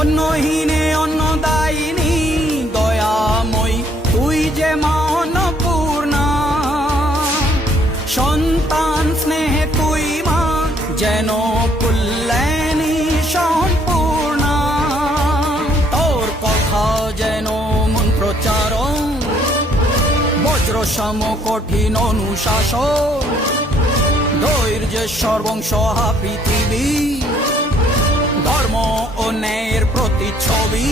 অন্নহীনে অন্নদায়িনী দয়াময়ী তুই যে মা অন্নপূর্ণা। সন্তান স্নেহে তুই মা যেন কল্যাণী সম্পূর্ণা। তোর কথা যেন মন্ত্রোচ্চারণ, বজ্র সম কঠিন অনুশাসন। ধৈর্যের সর্বংসহা পৃথিবী, ধর্ম ও ন্যায়ের প্রতিচ্ছবি।